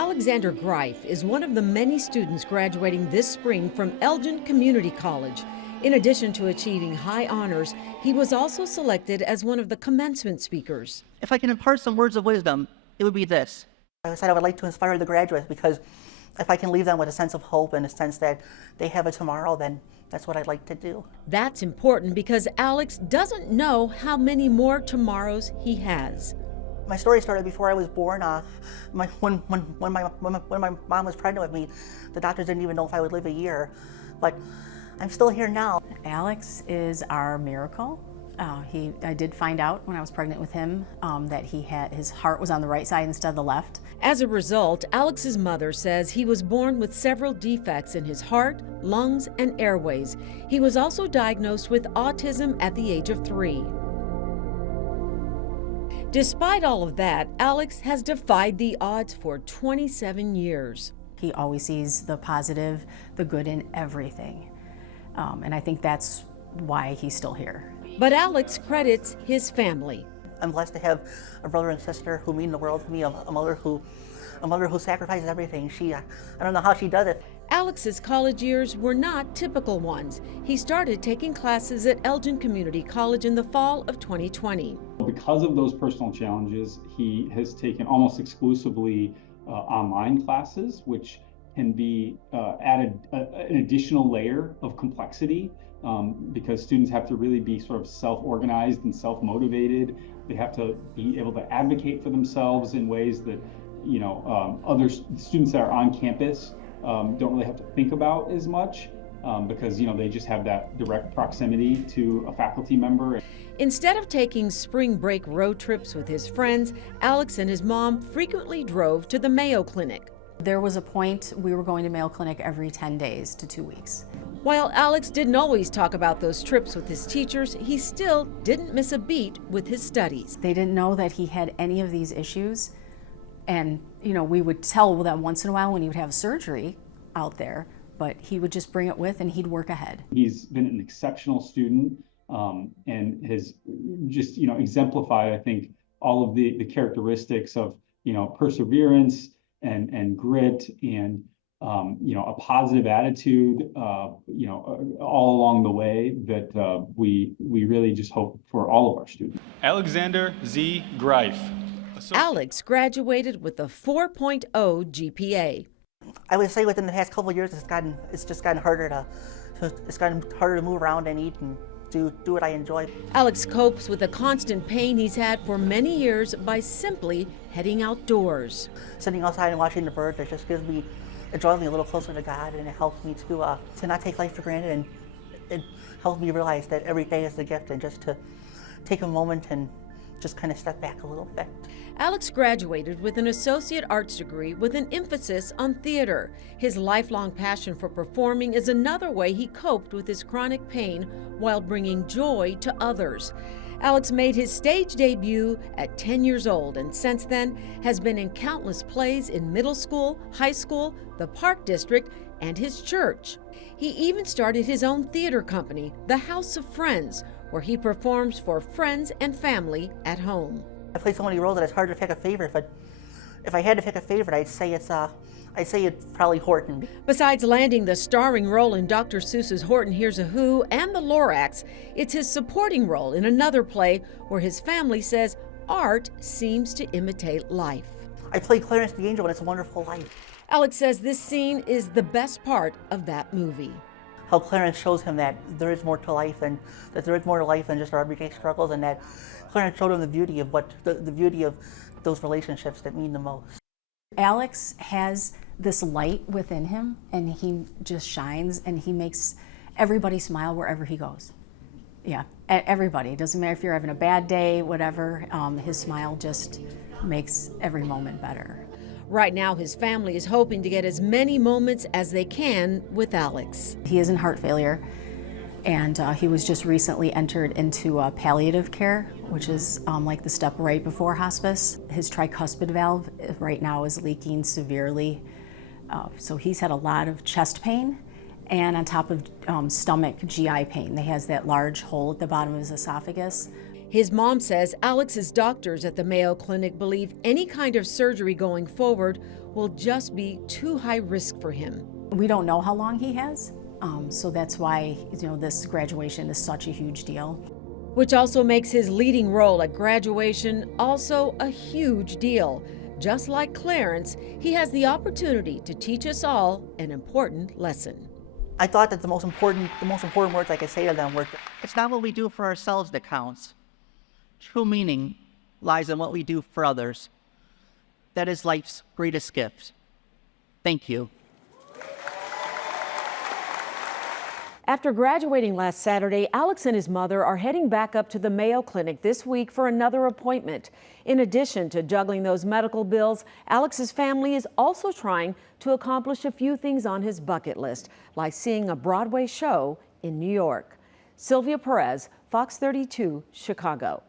Alexander Greif is one of the many students graduating this spring from Elgin Community College. In addition to achieving high honors, he was also selected as one of the commencement speakers. If I can impart some words of wisdom, it would be this. I said I would like to inspire the graduates, because if I can leave them with a sense of hope and a sense that they have a tomorrow, then that's what I'd like to do. That's important because Alex doesn't know how many more tomorrows he has. My story started before I was born. When my mom was pregnant with me, the doctors didn't even know if I would live a year. But I'm still here now. Alex is our miracle. I did find out when I was pregnant with him that his heart was on the right side instead of the left. As a result, Alex's mother says he was born with several defects in his heart, lungs, and airways. He was also diagnosed with autism at the age of 3. Despite all of that, Alex has defied the odds for 27 years. He always sees the positive, the good in everything. And I think that's why he's still here. But Alex credits his family. I'm blessed to have a brother and sister who mean the world to me, a mother who sacrifices everything. I don't know how she does it. Alex's college years were not typical ones. He started taking classes at Elgin Community College in the fall of 2020. Because of those personal challenges, he has taken almost exclusively online classes, which can be added an additional layer of complexity because students have to really be sort of self-organized and self-motivated. They have to be able to advocate for themselves in ways that other students that are on campus don't really have to think about as much because they just have that direct proximity to a faculty member. Instead of taking spring break road trips with his friends, Alex and his mom frequently drove to the Mayo Clinic. There was a point we were going to Mayo Clinic every 10 days to 2 weeks. While Alex didn't always talk about those trips with his teachers, he still didn't miss a beat with his studies. They didn't know that he had any of these issues. And, we would tell them once in a while when he would have surgery out there, but he would just bring it with and he'd work ahead. He's been an exceptional student and has just, exemplified, I think, all of the characteristics of, perseverance and grit and, a positive attitude, all along the way that we really just hope for all of our students. Alexander Z. Greif. Alex graduated with a 4.0 GPA. I would say within the past couple of years, it's just gotten harder to move around and eat and do what I enjoy. Alex copes with the constant pain he's had for many years by simply heading outdoors. Sitting outside and watching the birds, it draws me a little closer to God, and it helps me to not take life for granted, and it helps me realize that every day is a gift, and just to take a moment and just kind of step back a little bit. Alex graduated with an associate arts degree with an emphasis on theater. His lifelong passion for performing is another way he coped with his chronic pain while bringing joy to others. Alex made his stage debut at 10 years old and since then has been in countless plays in middle school, high school, the Park District, and his church. He even started his own theater company, the House of Friends, where he performs for friends and family at home. I play so many roles that it's hard to pick a favorite, but if I had to pick a favorite, I'd say it's probably Horton. Besides landing the starring role in Dr. Seuss's Horton Hears a Who and the Lorax, it's his supporting role in another play where his family says art seems to imitate life. I play Clarence the Angel in It's a Wonderful Life. Alex says this scene is the best part of that movie. How Clarence shows him that there is more to life, and that there is more to life than just our everyday struggles, and that Clarence showed him the beauty of the beauty of those relationships that mean the most. Alex has this light within him, and he just shines, and he makes everybody smile wherever he goes. Yeah, everybody. It doesn't matter if you're having a bad day, whatever. His smile just makes every moment better. Right now, his family is hoping to get as many moments as they can with Alex. He is in heart failure, and he was just recently entered into palliative care, which is like the step right before hospice. His tricuspid valve right now is leaking severely, so he's had a lot of chest pain, and on top of stomach GI pain. He has that large hole at the bottom of his esophagus. His mom says Alex's doctors at the Mayo Clinic believe any kind of surgery going forward will just be too high risk for him. We don't know how long he has, so that's why this graduation is such a huge deal. Which also makes his leading role at graduation also a huge deal. Just like Clarence, he has the opportunity to teach us all an important lesson. I thought that the most important words I could say to them were, it's not what we do for ourselves that counts. True meaning lies in what we do for others. That is life's greatest gift. Thank you. After graduating last Saturday, Alex and his mother are heading back up to the Mayo Clinic this week for another appointment. In addition to juggling those medical bills, Alex's family is also trying to accomplish a few things on his bucket list, like seeing a Broadway show in New York. Sylvia Perez, Fox 32, Chicago.